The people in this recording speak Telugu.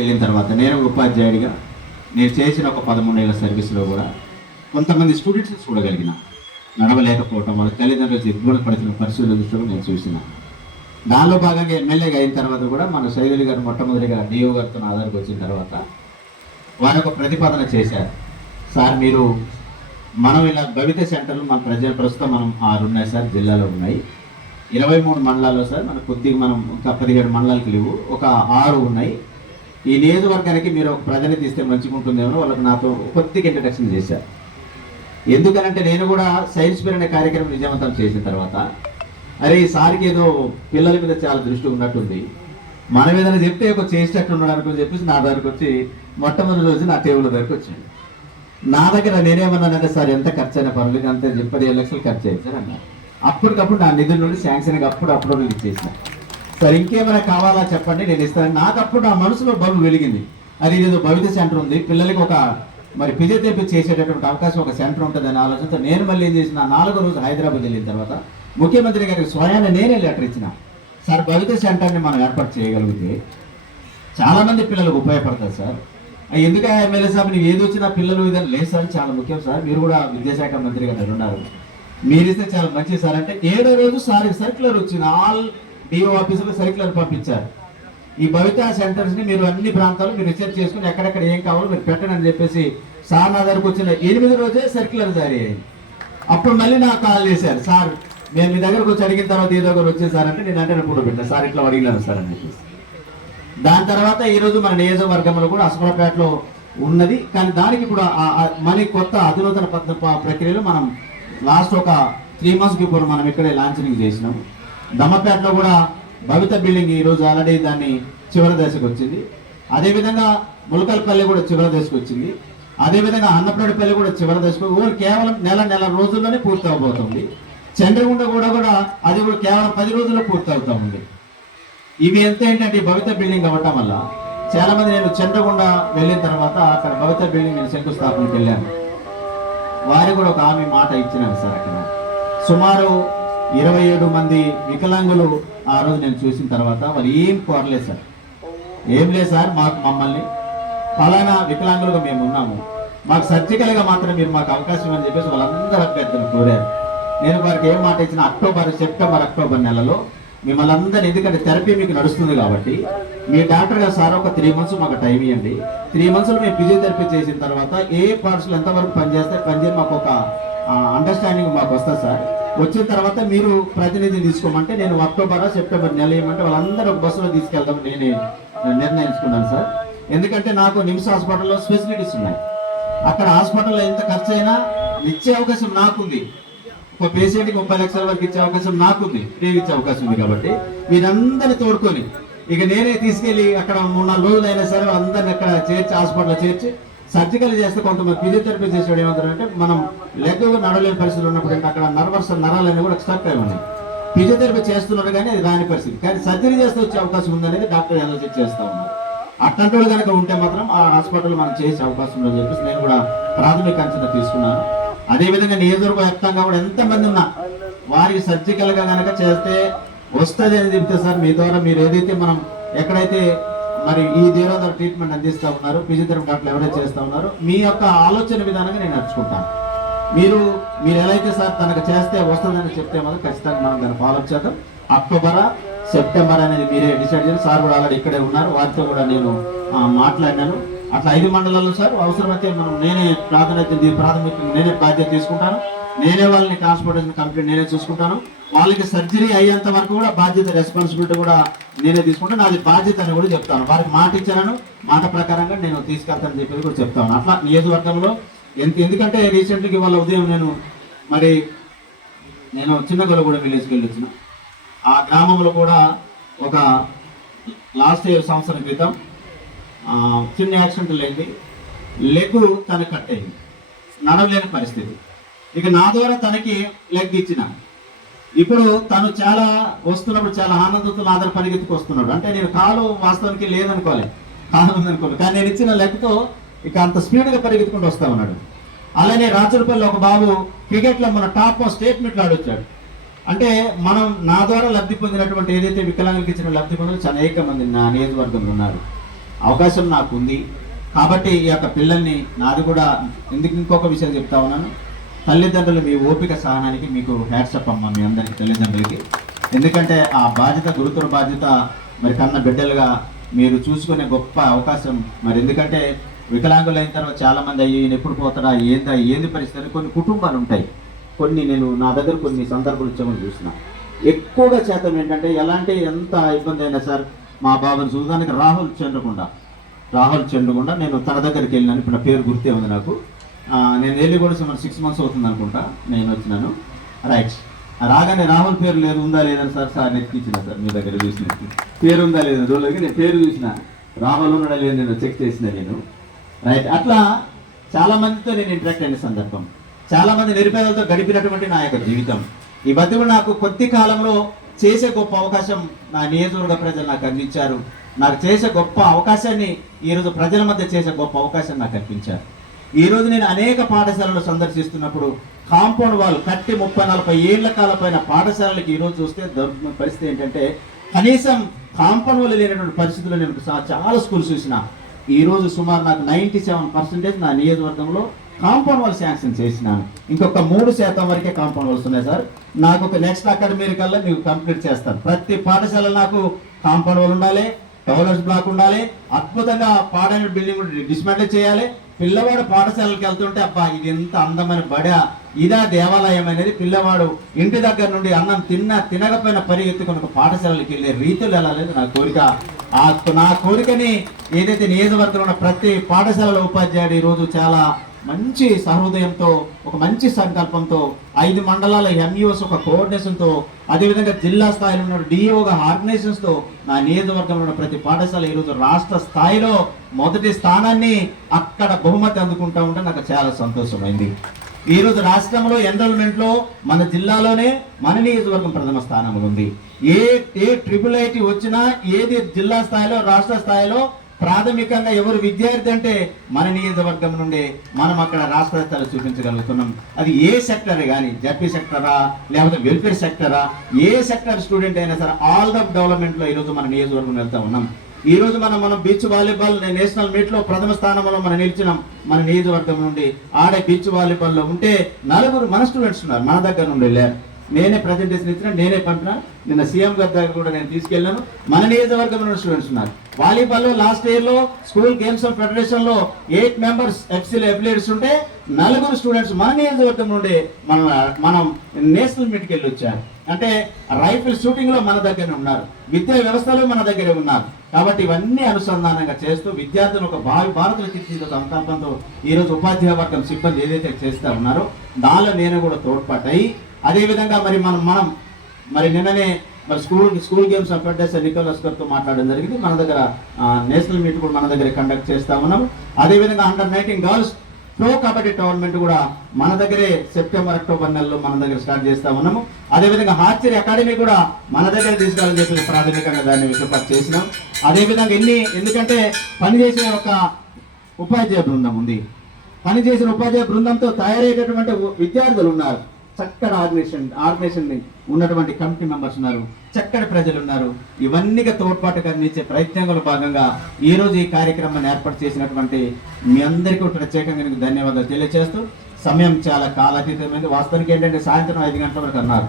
వెళ్ళిన తర్వాత నేను ఉపాధ్యాయుడిగా నేను చేసిన ఒక 13 ఏళ్ళ సర్వీస్లో కూడా కొంతమంది స్టూడెంట్స్ చూడగలిగిన నడవలేకపోవటం వాళ్ళ తల్లిదండ్రులు ఇబ్బంది పడుతున్న పరిస్థితుల దృష్టిలో నేను చూసిన దానిలో భాగంగా ఎమ్మెల్యేగా అయిన తర్వాత కూడా మన శైలి గారు మొట్టమొదటిగా డిఓ గారితో నా దగ్గరకు వచ్చిన తర్వాత వారు ఒక ప్రతిపాదన చేశారు. సార్ మీరు మనం ఇలా భవిత సెంటర్లు మన ప్రస్తుతం మనం 6 ఉన్నాయి సార్, జిల్లాలో ఉన్నాయి. 23 మండలాల్లో సార్ మనకు కొద్దిగా మనం ఇంకా 17 మండలాలకు లేవు, ఒక 6 ఉన్నాయి. ఈ నియోజకవర్గానికి మీరు ఒక ప్రజని తీస్తే మంచిగా ఉంటుందేమో వాళ్ళకి నాతో కొద్దిగా ఇంట్రడక్షన్ చేశారు. ఎందుకనంటే నేను కూడా సైన్స్ ఫేర్ అనే కార్యక్రమం విజయవంతం చేసిన తర్వాత అరే ఈ సార్కి ఏదో పిల్లల మీద చాలా దృష్టి ఉన్నట్టుంది, మనం ఏదైనా చెప్తే ఒక చేసేటట్టు ఉన్నాడు అనుకుని చెప్పేసి నా దగ్గరకు వచ్చి మొట్టమొదటి రోజు నా టేబుల్ దగ్గరకు వచ్చాడు. నా దగ్గర నేనేమన్నానంటే సార్ ఎంత ఖర్చు అయినా పర్లేదు, అంతే 17 లక్షలు ఖర్చు అయ్యింది సార్ అన్నారు. అప్పటికప్పుడు నా నిధుల నుండి శాంక్షన్ అప్పుడు ఇచ్చేసిన. సార్ ఇంకేమైనా కావాలా చెప్పండి నేను ఇస్తాను. నాకు అప్పుడు నా మనసులో బల్బు వెలిగింది, అది ఏదో భవిత సెంటర్ ఉంది, పిల్లలకి ఒక మరి ఫిజియోథెరపీ చేసేటటువంటి అవకాశం ఒక సెంటర్ ఉంటుందని ఆలోచనతో నేను మళ్ళీ ఏం చేసిన 4వ రోజు హైదరాబాద్ వెళ్ళిన తర్వాత ముఖ్యమంత్రి గారికి స్వయాన్ని నేనే లెటర్ ఇచ్చిన. సార్ భవిత సెంటర్ని మనం ఏర్పాటు చేయగలిగితే చాలామంది పిల్లలకు ఉపయోగపడతారు సార్. ఎందుకంటే ఎమ్మెల్యే సార్ మీరు ఏది వచ్చినా పిల్లలు ఇదని లేదు సార్, చాలా ముఖ్యం సార్, మీరు కూడా విద్యాశాఖ మంత్రిగా మీరు ఉన్నారు, మీరిస్తే చాలా మంచిది సార్ అంటే 7వ రోజు సార్ సర్క్యులర్ వచ్చింది. ఆల్ డిఓ ఆఫీసులో సర్క్యులర్ పంపించారు. ఈ భవిత సెంటర్స్ని మీరు అన్ని ప్రాంతాలు మీరు రీసెర్చ్ చేసుకుని ఎక్కడెక్కడ ఏం కావాలో మీరు పెట్టండి అని చెప్పేసి సార్ నా దగ్గరకు వచ్చిన 8వ రోజే సర్క్యులర్ జారీ అయ్యింది. అప్పుడు మళ్ళీ నాకు కాల్ చేశారు, సార్ మేము మీ దగ్గరకు వచ్చి అడిగిన తర్వాత ఏదో ఒకరు వచ్చేసారంటే నేను అంటే ఫోటో పెట్టాను సార్ ఇట్లా అడిగినాను సార్ అని చెప్పేసి. దాని తర్వాత ఈరోజు మన నియోజకవర్గంలో కూడా అసఫరాపేటలో ఉన్నది, కానీ దానికి ఇప్పుడు మన కొత్త అధునూతన ప్రక్రియలో మనం లాస్ట్ ఒక 3 months బిఫోర్ మనం ఇక్కడే లాంచింగ్ చేసినాం. దమ్మపేటలో కూడా భవిత బిల్డింగ్ ఈరోజు ఆల్రెడీ దాన్ని చివరి దశకు వచ్చింది. అదేవిధంగా ములకల్పల్లి కూడా చివరి దశకు వచ్చింది. అదేవిధంగా అన్నపేటపల్లి కూడా చివరి దశకు కేవలం నెల రోజుల్లోనే పూర్తి అవబోతుంది. చంద్రగుండ కూడా అది కూడా కేవలం 10 రోజుల్లో పూర్తి అవుతా ఉంది. ఇవి ఎంత ఏంటంటే భవిత బిల్డింగ్ అవ్వటం వల్ల చాలా మంది నేను చంద్రగుండ వెళ్ళిన తర్వాత అక్కడ భవిత బిల్డింగ్ నేను శంకుస్థాపనకి వెళ్ళాను. వారికి కూడా ఒక హామీ మాట ఇచ్చినాను సార్. అక్కడ సుమారు 27 మంది వికలాంగులు ఆ రోజు నేను చూసిన తర్వాత వాళ్ళు ఏం కోరలేదు సార్, ఏం లేదు సార్ మమ్మల్ని ఫలానా వికలాంగులుగా మేము ఉన్నాము, మాకు సర్జికల్గా మాత్రం మీరు మాకు అవకాశం అని చెప్పేసి వాళ్ళందరూ అభ్యర్థులు కోరారు. నేను వారికి ఏం మాట ఇచ్చిన సెప్టెంబర్ అక్టోబర్ నెలలో మిమ్మల్ని అందరినీ, ఎందుకంటే థెరపీ మీకు నడుస్తుంది కాబట్టి మీ డాక్టర్ గారు సార్ ఒక 3 months మాకు టైం ఇవ్వండి, 3 months మేము ఫిజియోథెరపీ చేసిన తర్వాత ఏ పార్ట్స్లో ఎంతవరకు పనిచేస్తే మాకు ఒక అండర్స్టాండింగ్ మాకు వస్తుంది సార్. వచ్చిన తర్వాత మీరు ప్రతినిధిని తీసుకోమంటే నేను అక్టోబర్ సెప్టెంబర్ నెల ఏమంటే వాళ్ళందరూ ఒక బస్సులో తీసుకెళ్దాం నేనే నిర్ణయించుకున్నాను సార్. ఎందుకంటే నాకు నిమ్స్ హాస్పిటల్లో ఫెసిలిటీస్ ఉన్నాయి, అక్కడ హాస్పిటల్లో ఎంత ఖర్చు అయినా ఇచ్చే అవకాశం నాకుంది. ఒక పేషెంట్కి 30 లక్షల వరకు ఇచ్చే అవకాశం నాకుంది, ఫ్రీ ఇచ్చే అవకాశం ఉంది. కాబట్టి మీరందరినీ తోడుకొని ఇక నేనే తీసుకెళ్ళి అక్కడ 3-4 రోజులు అయినా సరే వాళ్ళందరినీ అక్కడ చేర్చి హాస్పిటల్లో చేర్చి సర్జికల్ చేస్తే కొంతమంది ఫిజియోథెరపీ చేసేవాడు ఏమంటారంటే మనం లెగ్గా నడవలేని పరిస్థితులు ఉన్నప్పుడు అంటే అక్కడ నరాలన్నీ కూడా స్టక్ అయి ఉన్నాయి. ఫిజియోథెరపీ చేస్తున్నారు కానీ అది రాని పరిస్థితి, కానీ సర్జరీ చేస్తే వచ్చే అవకాశం ఉందనేది డాక్టర్ అనాలిసిస్ చేస్తూ ఉన్నారు. అట్లాంటి వాళ్ళు కనుక ఉంటే మాత్రం ఆ హాస్పిటల్ మనం చేసే అవకాశం ఉందని చెప్పేసి నేను కూడా ప్రాథమిక అంచనా తీసుకున్నాను. అదేవిధంగా నియోజకవర్గ వ్యాప్తంగా కూడా ఎంతమంది ఉన్నా వారికి సర్జికల్గా కనుక చేస్తే వస్తుంది అని చెప్తే సార్ మీ ద్వారా మీరు ఏదైతే మనం ఎక్కడైతే మరి ఈ దేవర ట్రీట్మెంట్ అందిస్తూ ఉన్నారు, ఫిజియోథెరపీ డాక్టర్లు ఎవరైతే చేస్తూ ఉన్నారో మీ యొక్క ఆలోచన విధానంగా నేను నడుచుకుంటాను. మీరు ఎలా అయితే సార్ తనకు చేస్తే వస్తుందని చెప్తే మాత్రం ఖచ్చితంగా మనం దాన్ని ఫాలో చేద్దాం. అక్టోబర్ సెప్టెంబర్ అనేది మీరే డిసైడ్ చేసి సార్ కూడా ఆల్రెడీ ఇక్కడే ఉన్నారు, వారితో కూడా నేను మాట్లాడినాను. అట్లా 5 మండలాల్లో సార్ అవసరమైతే మనం నేనే ప్రాథమికంగా నేనే బాధ్యత తీసుకుంటాను, నేనే వాళ్ళని ట్రాన్స్పోర్టేషన్ కంపెనీ నేనే చూసుకుంటాను. వాళ్ళకి సర్జరీ అయ్యేంత వరకు కూడా బాధ్యత రెస్పాన్సిబిలిటీ కూడా నేనే తీసుకుంటాను, నాది బాధ్యత అని కూడా చెప్తాను. వారికి మాట ఇచ్చాను, మాట ప్రకారంగా నేను తీసుకెళ్తానని చెప్పేసి కూడా చెప్తాను. అట్లా నియోజకవర్గంలో ఎందుకంటే రీసెంట్గా వాళ్ళ ఉదయం నేను చిన్నగొల్లగూడెం విలేజ్కి వెళ్ళి వచ్చిన. ఆ గ్రామంలో కూడా ఒక లాస్ట్ సంవత్సరం క్రితం చిన్న యాక్సిడెంట్ అయింది, లెగ్ తనకు కట్ అయింది, నడవలేని పరిస్థితి. ఇక నా ద్వారా తనకి లెగ్ ఇచ్చిన. ఇప్పుడు తను చాలా వస్తున్నప్పుడు చాలా ఆనందంతో నా దగ్గర పరిగెత్తుకు వస్తున్నాడు. అంటే నేను కాలు వాస్తవానికి లేదనుకోవాలి, కాలు ఉందనుకోవాలి, కానీ నేను ఇచ్చిన లెగ్తో ఇక అంత స్పీడ్గా పరిగెత్తుకుంటూ వస్తా ఉన్నాడు. అలానే రాచరపల్లి ఒక బాబు క్రికెట్లో మన టాప్ స్టేట్ మీట్లు ఆడొచ్చాడు. అంటే మనం నా ద్వారా లబ్ధి పొందినటువంటి ఏదైతే వికలాంగులకు ఇచ్చిన లబ్ధి పొందిన అనేక మంది నా నియోజకవర్గంలో ఉన్నారు. అవకాశం నాకు ఉంది. కాబట్టి ఈ యొక్క పిల్లల్ని నాది కూడా ఎందుకు ఇంకొక విషయం చెప్తా ఉన్నాను, తల్లిదండ్రులు మీ ఓపిక సహనానికి మీకు హ్యాట్సప్ అమ్మ, మీ అందరికి తల్లిదండ్రులకి. ఎందుకంటే ఆ బాధ్యత, గురుతర బాధ్యత మరి కన్న బిడ్డలుగా మీరు చూసుకునే గొప్ప అవకాశం. మరి ఎందుకంటే వికలాంగులు అయిన తర్వాత చాలామంది అయ్యి ఎప్పుడు పోతాడా, ఏంది పరిస్థితి, కొన్ని కుటుంబాలు ఉంటాయి. నేను నా దగ్గర కొన్ని సందర్భాలు ఇచ్చామని చూసిన. ఎక్కువగా శాతం ఏంటంటే ఎంత ఇబ్బంది అయినా సార్, మా బాబాను చూడడానికి రాహుల్ చంద్రగుండ నేను తన దగ్గరికి వెళ్ళినాను. ఇప్పుడు నా పేరు గుర్తే ఉంది నాకు. నేను వెళ్ళి కూడా 6 months అవుతుంది అనుకుంటా నేను వచ్చినాను. రైట్, రాగానే రాహుల్ పేరు లేదు, ఉందా లేదని సార్ నెత్తిచ్చిన సార్, మీ దగ్గర చూసిన పేరు ఉందా లేదని రోజులకి నేను పేరు చూసిన, రాహుల్ ఉన్నాడా లేదు నేను చెక్ చేసిన నేను. రైట్, అట్లా చాలా మందితో నేను ఇంటరాక్ట్ అయిన సందర్భం, చాలా మంది నిరుపేదలతో గడిపినటువంటి నా యొక్క జీవితం. ఈ మధ్య నాకు కొద్ది కాలంలో చేసే గొప్ప అవకాశం నా నియోజకవర్గ ప్రజలు నాకు అందించారు. నాకు చేసే గొప్ప అవకాశాన్ని ఈరోజు ప్రజల మధ్య చేసే గొప్ప అవకాశం నాకు కల్పించారు. ఈరోజు నేను అనేక పాఠశాలలు సందర్శిస్తున్నప్పుడు కాంపౌండ్ వాళ్ళు కట్టి 30-40 ఏళ్ల కాలం పైన పాఠశాలలకి ఈరోజు చూస్తే దొరుకుతున్న పరిస్థితి ఏంటంటే కనీసం కాంపౌండ్ వాళ్ళు లేనటువంటి పరిస్థితుల్లో నేను చాలా స్కూల్స్ చూసిన. ఈరోజు సుమారు నాకు 97% నా నియోజకవర్గంలో కాంపౌండ్ వాళ్ళు శాంక్షన్ చేసినాను. ఇంకొక 3% వరకే కాంపౌండ్ వాళ్ళు ఉన్నాయి సార్. నాకు ఒక నెక్స్ట్ అకాడమీ కల్లా మీకు కంప్లీట్ చేస్తాను. ప్రతి పాఠశాల నాకు కాంపౌండ్ వాళ్ళు ఉండాలి, టాయిలెట్స్ బ్లాక్ ఉండాలి, అద్భుతంగా పాడైన బిల్డింగ్ డిస్మాంటిల్ చేయాలి. పిల్లవాడు పాఠశాలకు వెళ్తుంటే అబ్బా ఇది ఎంత అందమైన ఇదా దేవాలయం అనేది పిల్లవాడు ఇంటి దగ్గర నుండి అన్నం తినకపోయినా పరిగెత్తుకుని ఒక పాఠశాలకి వెళ్ళే రీతులు వెళ్ళాలని నా కోరిక. నా కోరికని ఏదైతే నియోజకవర్గంలో ఉన్న ప్రతి పాఠశాలలో ఉపాధ్యాయుడు ఈరోజు చాలా మంచి సహృదయంతో, ఒక మంచి సంకల్పంతో, 5 మండలాల ఎంఈఓస్ ఒక కోఆర్డినేషన్తో, అదేవిధంగా జిల్లా స్థాయిలో ఉన్న డిఓగా ఆర్గనైజేషన్స్తో నా నియోజకవర్గంలో ఉన్న ప్రతి పాఠశాల ఈరోజు రాష్ట్ర స్థాయిలో మొదటి స్థానాన్ని అక్కడ బహుమతి అందుకుంటా ఉంటే నాకు చాలా సంతోషమైంది. ఈరోజు రాష్ట్రంలో ఎన్రోల్మెంట్లో మన జిల్లాలోనే మన నియోజకవర్గం ప్రథమ స్థానంలో ఉంది. ఏ IIIT వచ్చినా ఏది జిల్లా స్థాయిలో రాష్ట్ర స్థాయిలో ప్రాథమికంగా ఎవరు విద్యార్థి అంటే మన నియోజకవర్గం నుండి మనం అక్కడ రాష్ట్ర స్థాయిలో చూపించగలుగుతున్నాం. అది ఏ సెక్టర్ కానీ, జడ్పీ సెక్టరా లేకపోతే వెల్ఫేర్ సెక్టరా, ఏ సెక్టర్ స్టూడెంట్ అయినా సరే ఆల్ ద డెవలప్మెంట్లో ఈరోజు మన నియోజకవర్గం వెళ్తా ఉన్నాం. ఈ రోజు మనం బీచ్ వాలీబాల్ నేషనల్ మీట్ లో ప్రథమ స్థానంలో మనం నిలిచినాం. మన నియోజకవర్గం నుండి ఆడే బీచ్ వాలీబాల్ లో ఉంటే 4 మన స్టూడెంట్స్ ఉన్నారు, మన దగ్గర నుండి వెళ్ళారు. నేనే ప్రజెంటేషన్ ఇచ్చిన, నేనే పంపిన. నిన్న సీఎం గారి దగ్గర కూడా నేను తీసుకెళ్ళాను. మన నియోజకవర్గంలో స్టూడెంట్స్ ఉన్నారు. వాలీబాల్లో లాస్ట్ ఇయర్ లో స్కూల్ గేమ్స్ ఫెడరేషన్ లో 8 members ఎఫ్సీలో అఫిలియేట్స్ ఉంటే 4 స్టూడెంట్స్ మన నియోజకవర్గం నుండి మనం నేషనల్ మీట్కి వెళ్ళి వచ్చారు. అంటే రైఫిల్ షూటింగ్ లో మన దగ్గర ఉన్నారు, విద్యా వ్యవస్థలో మన దగ్గరే ఉన్నారు. కాబట్టి ఇవన్నీ అనుసంధానంగా చేస్తూ విద్యార్థులు ఒక భారతుల తీర్చిదిద్దే సంకల్పంతో ఈరోజు ఉపాధ్యాయ వర్గం సిబ్బంది ఏదైతే చేస్తూ ఉన్నారో దానిలో నేను కూడా తోడ్పాటయి, అదేవిధంగా మరి నిన్ననే స్కూల్ గేమ్స్ ఫెడరేషన్ నికోలస్ గారితో మాట్లాడడం జరిగింది. మన దగ్గర నేషనల్ మీట్ కూడా మన దగ్గర కండక్ట్ చేస్తా ఉన్నాము. అదేవిధంగా Under-19 girls pro kabaddi tournament కూడా మన దగ్గరే September, October నెలలో మన దగ్గర స్టార్ట్ చేస్తా ఉన్నాము. అదేవిధంగా హార్చరీ అకాడమీ కూడా మన దగ్గర తీసుకెళ్ళాలని చెప్పి ప్రాథమికంగా దాన్ని విషయపతి చేసినాం. అదేవిధంగా ఎందుకంటే పనిచేసిన ఒక ఉపాధ్యాయ బృందం ఉంది. పనిచేసిన ఉపాధ్యాయ బృందంతో తయారయ్యేటటువంటి విద్యార్థులు ఉన్నారు. చక్కటి ఆర్గనైజేషన్ ఉన్నటువంటి కమిటీ మెంబర్స్ ఉన్నారు, చక్కటి ప్రజలు ఉన్నారు. ఇవన్నీగా తోడ్పాటుగా అందించే ప్రయత్నంలో భాగంగా ఈ రోజు ఈ కార్యక్రమాన్ని ఏర్పాటు చేసినటువంటి మీ అందరికీ ప్రత్యేకంగా ధన్యవాదాలు తెలియజేస్తూ, సమయం చాలా కాలాతీతమైంది. వాస్తవానికి ఏంటంటే సాయంత్రం 5 గంటల వరకు అన్నారు.